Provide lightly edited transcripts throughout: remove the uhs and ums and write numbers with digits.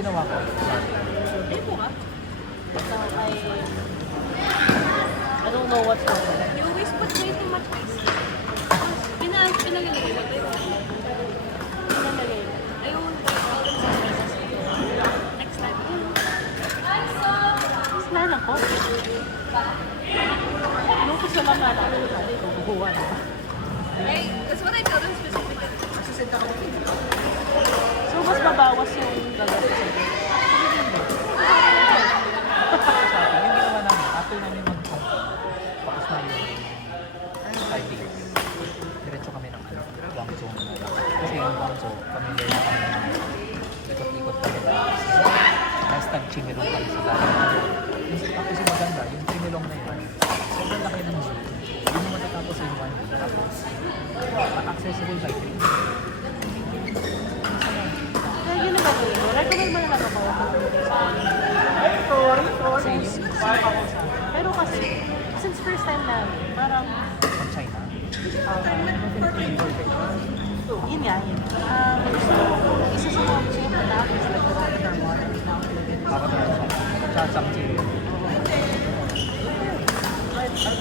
ginawa ko. Dito ka? So, I don't know what's wrong. You always put way too much ice. Pinagalagay mo tayo. Pinalagay. Ayaw mo tayo all the surprises. Next time. Islan ako. Nung gusto lang na natin, sabi ko, bubuwa na ba? Hey, that's what I told him specifically. So, mas mabawas yung gagawin sa iyo. Sa akin, yung ginawa namin, after namin tapos na yung 5 days. Diretso kami ng Guangzhou na lang. Kasi yung Guangzhou, familiar na kami ng ikot-ikot kami na. Last time, Chimilong kami sa galing. Tapos yung maganda, yung Chimilong na yun, sobrang laki ng zoo. Hindi mo matatapos yung 1 day. Tapos, accessible by train. Kaya yun ang gagawin mo. Recommend mo na lang ako. Kasi yung park ako sa... Pero kasi, since first time namin, parang... From China. Yun nga, yun. Isa sa mga gusto ko na is like the Rotterdam one. Ako na lang siya. Tsaka Changji. I would say this.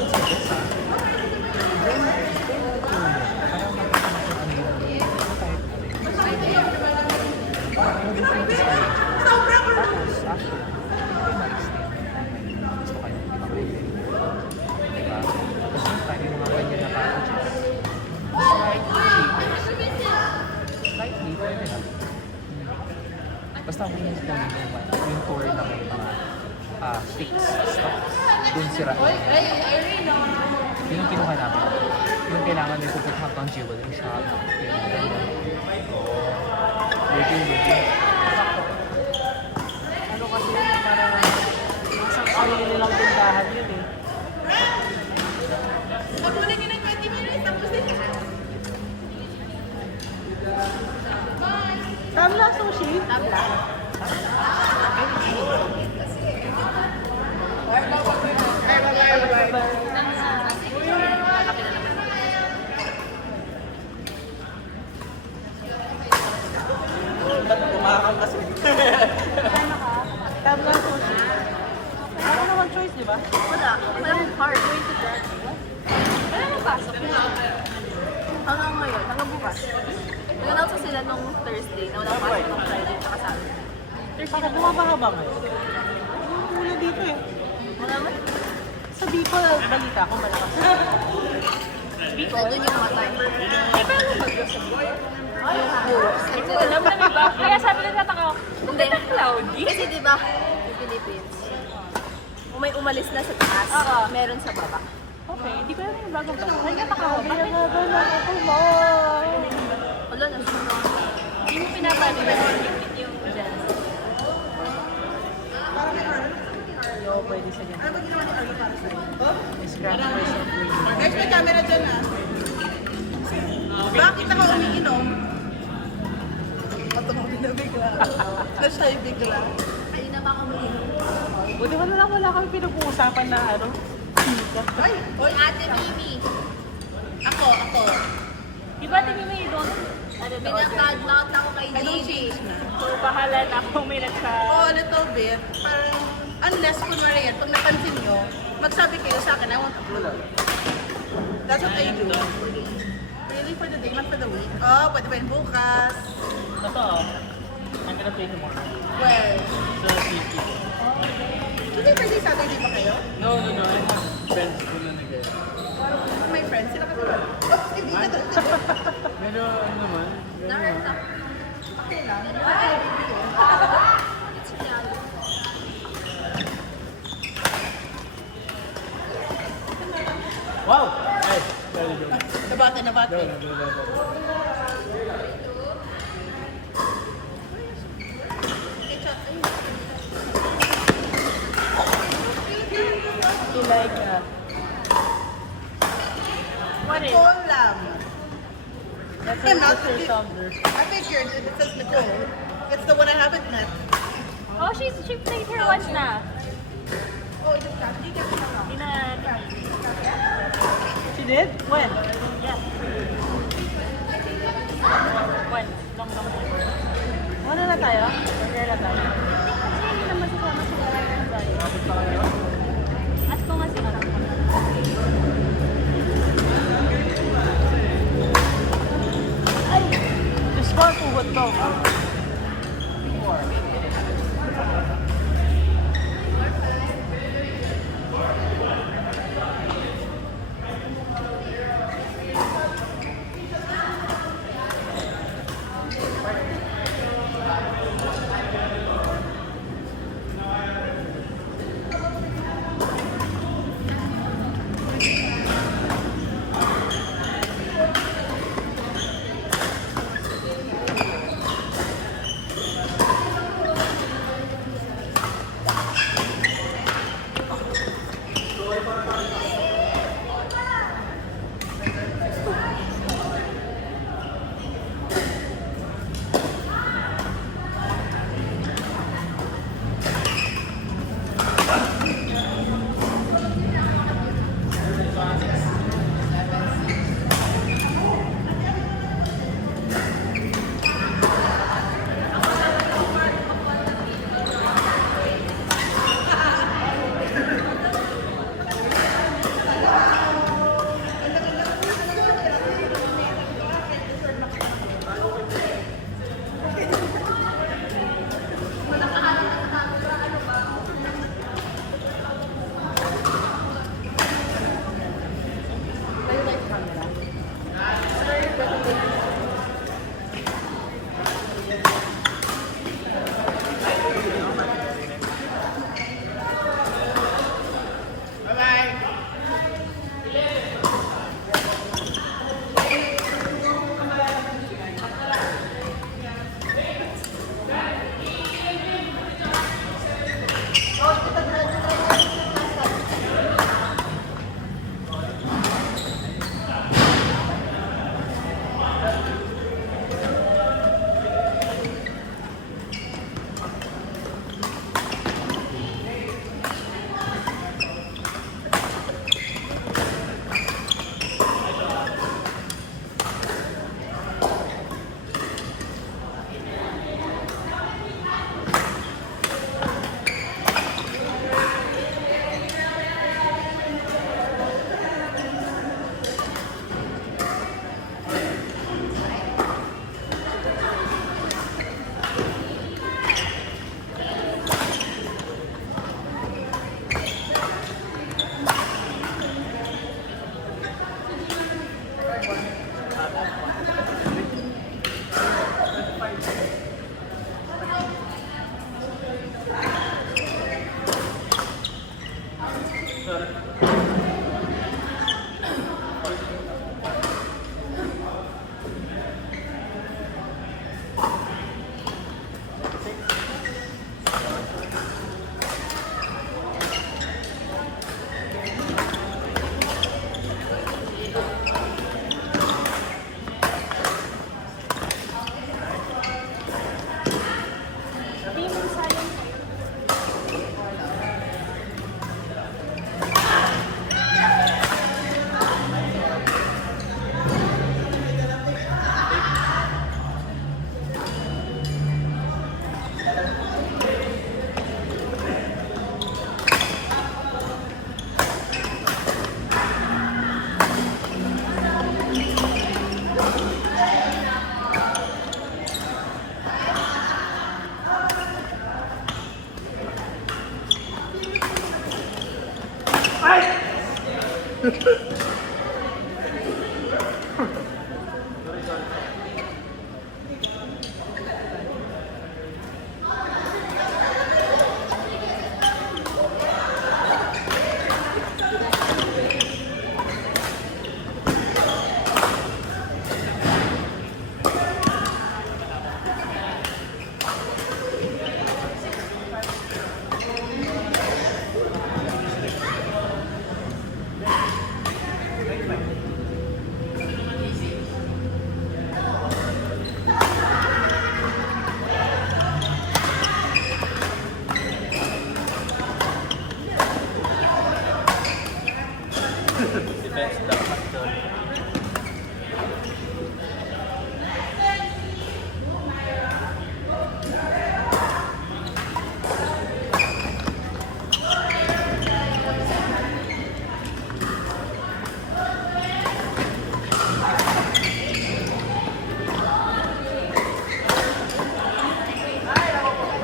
Basta kung yung tour na may mga fixed stocks, dun sira. Yun yung kinuha namin. Yung kailangan may pupunta hanggang jewelry shop. Legit. Ano kasi yun, parang nasa sarili nilang tindahan yun eh. Pagkunan niyo ng 20 minutes, tapos din. Tabla sushi? Tabla. Kumakang kasi. Tabla sushi. Wala naman choice, di ba? Wala. Walang hard. Wala nang pasok. Hanggang ngayon, hanggang bukas. Nag-announce sila nung Thursday na walang pasok ng Friday at Saturday. Bakit bumaba ba ngayon? Wala dito eh. Wala man. Sa Bicol, balita ko malakas. Bicol, doon yung matay. Eh, pero bagyo sa Bicol. Ay, hindi ko alam na ba? Kaya sabi na tataka ko, hindi cloudy. Kasi di ba, yung Philippines, kung may umalis na sa taas, meron sa baba. Okay, hindi ko alam yung bagong ba. Nagkataka ko, bakit? Wala na siya. Hindi mo pinapano na yung Genesis. Yo, pwede sa ganyan. Ano ba ginawa ni Arlie para sa'yo? Miss Grand Person. Guys, may camera dyan ah. Bakit ako umiinom? Tumawin na bigla. Na-shy bigla. Kanina pa ako umiinom. Buti mo na lang wala kami pinag-uusapan na ano. Ay! Oy! Ate Mimi. Ako. Di ba Ate Mimi, you don't, pinaka-loud ako kay I don't JJ. change na. So, bahala na kung may nagsa... Oo, a little bit. Parang, unless kunwari yan, pag napansin nyo, magsabi kayo sa akin, I want a blue. That's what I do. Really for the day, not for the week. Oh, pwede pa yun bukas. Totoo. I'm gonna play tomorrow. Well, Sa city. Tuesday, Thursday, Saturday ba kayo? No. I have friends ko na nag My friends, sila kasi ba? Oh, hindi na doon. Medyo ano naman. Na-earn na. Okay lang. It's reality. Wow! Ay, sorry, joke. Nabate. You like, What is? Nicole lang. that's I'm not your Tumblr. I figured if it says Nicole, it's the one I haven't met. Oh, she played here once na. Oh, it's Kathy. She did? When? Yeah. Once. Long. Ano na tayo? Order na tayo. Pugot to.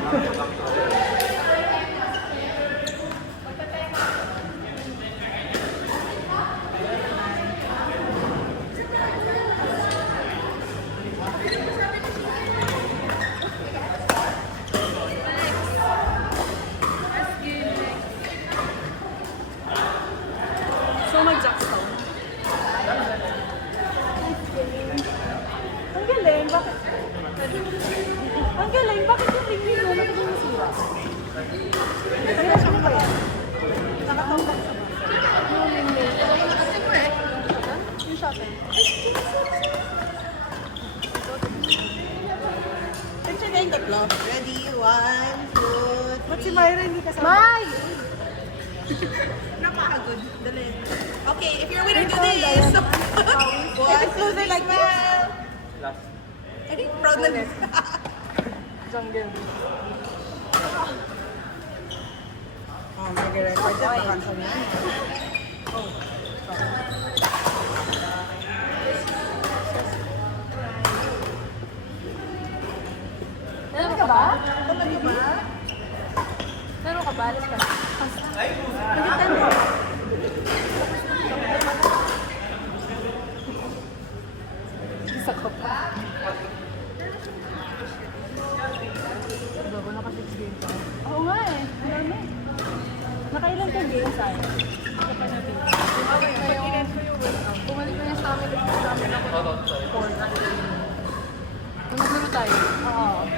So, mag-jackstone. Ang galing, bakit? Ang galing, bakit yung tingin mo? Bakit yung masira? Kaya siya ba yan? Nakatawag sa ba? Yung shopping. Picture kayong tatlo. Ready? 1, 2, Ba't si Myra hindi kasama? May! Napakagod. Dali. Okay, if you're winner to this, one, closer like this. I think proud na this. Jungle. Oh, mag-record yan. Baka kami. Meron ka ba? Tumali ba? Meron ka ba? Alis ka. Isa ko pa. Bago naka 6 games ako. Oo nga eh. Ang dami. Nakailan kang games ay? Bumalik na yung sa amin. Nag-naglaro tayo. Oo.